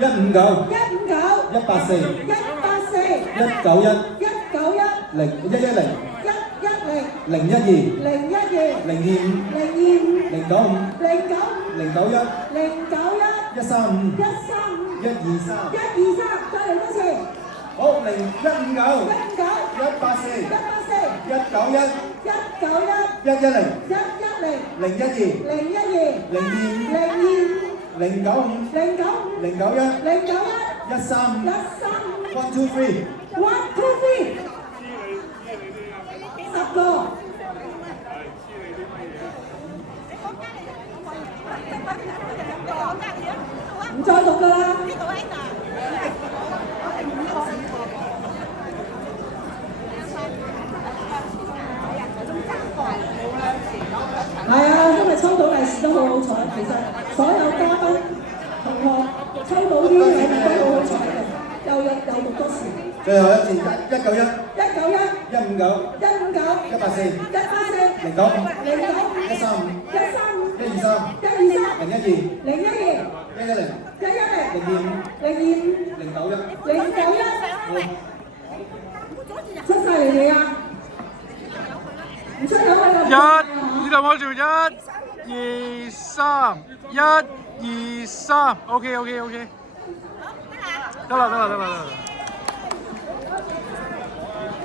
159、154、184、191、191、110、110、012、012、025、025、095、095、091、135、135、123。123，再嚟多次。好159、184、191、110、012、025、135、135、193、10個。唔再讀㗎啦。係啊，今日抽到利是都好好彩，其實所有嘉賓同學抽到啲禮物都好好彩嘅，又讀多時。最後一次191、 191、159、 154、184、095、135、123、012、110、025、091。出晒嚟未啊？唔出有位呢度摸住1、2、3，1、2、3，OK，得啦。